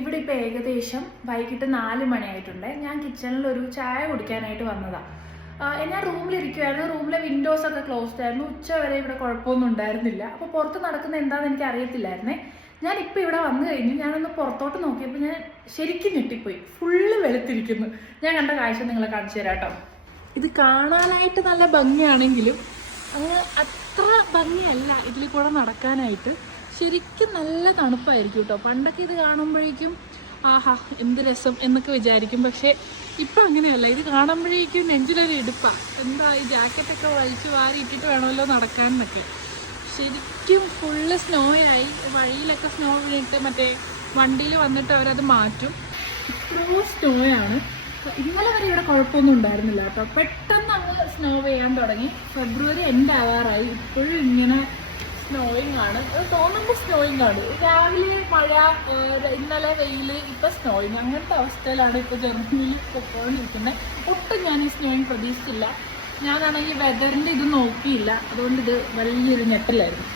ഇവിടെ ഇപ്പോൾ ഏകദേശം വൈകിട്ട് 4 മണിയായിട്ടുണ്ട്. ഞാൻ കിച്ചണിൽ ഒരു ചായ കുടിക്കാനായിട്ട് വന്നതാണ്. ഞാൻ റൂമിലിരിക്കുമായിരുന്നു. റൂമിലെ വിൻഡോസ് ഒക്കെ ക്ലോസ്ഡ് ആയിരുന്നു. ഉച്ച വരെ ഇവിടെ കുഴപ്പമൊന്നും ഉണ്ടായിരുന്നില്ല. അപ്പോൾ പുറത്ത് നടക്കുന്ന എന്താണെന്ന് എനിക്ക് അറിയത്തില്ലായിരുന്നേ. ഞാനിപ്പോൾ ഇവിടെ വന്നു കഴിഞ്ഞു. ഞാനൊന്ന് പുറത്തോട്ട് നോക്കിയപ്പോൾ ഞാൻ ശരിക്കും ഞെട്ടിപ്പോയി. ഫുള്ള് വെളുത്തിരിക്കുന്നു. ഞാൻ കണ്ട കാഴ്ച നിങ്ങളെ കാണിച്ചു തരാം കേട്ടോ. ഇത് കാണാനായിട്ട് നല്ല ഭംഗിയാണെങ്കിലും അങ്ങ് അത്ര ഭംഗിയല്ല ഇതിൽ കൂടെ നടക്കാനായിട്ട്. ശരിക്കും നല്ല തണുപ്പായിരിക്കും കേട്ടോ. പണ്ടൊക്കെ ഇത് കാണുമ്പോഴേക്കും ആഹാ എന്ത് രസം എന്നൊക്കെ വിചാരിക്കും. പക്ഷേ ഇപ്പം അങ്ങനെയല്ല. ഇത് കാണുമ്പോഴേക്കും നെഞ്ചിലൊരു എടുപ്പാണ്. എന്താ ഈ ജാക്കറ്റൊക്കെ വലിച്ചു വാരി ഇട്ടിട്ട് വേണമല്ലോ നടക്കാനെന്നൊക്കെ. ശരിക്കും ഫുള്ള് സ്നോയായി. വഴിയിലൊക്കെ സ്നോ വീണിട്ട് മറ്റേ വണ്ടിയിൽ വന്നിട്ട് അവരത് മാറ്റും. ഇത്രയും സ്നോയാണ്. ഇന്നലെ വരെ ഇവിടെ കുഴപ്പമൊന്നും ഉണ്ടായിരുന്നില്ല കേട്ടോ. പെട്ടെന്ന് അങ്ങ് സ്നോ പെയ്യാൻ തുടങ്ങി. ഫെബ്രുവരി എൻഡ് ആവാറായി. ഇപ്പോഴും ഇങ്ങനെ സ്നോയിങ് ആണ്. തോന്നുമ്പോൾ സ്നോയിങ് ആണ്. രാവിലെ മഴ, ഇന്നലെ വെയിൽ, ഇപ്പം സ്നോയിങ്. അങ്ങനത്തെ അവസ്ഥയിലാണ് ഇപ്പോൾ ജർമ്മനിയിൽ പൊക്കോണ്ടിരിക്കുന്നത്. ഒട്ടും ഞാൻ ഈ സ്നോയിങ് പ്രതീക്ഷിച്ചില്ല. ഞാനാണെങ്കിൽ വെതറിൻ്റെ ഇത് നോക്കിയില്ല. അതുകൊണ്ട് ഇത് വലിയൊരു ഞെട്ടലായിരുന്നു.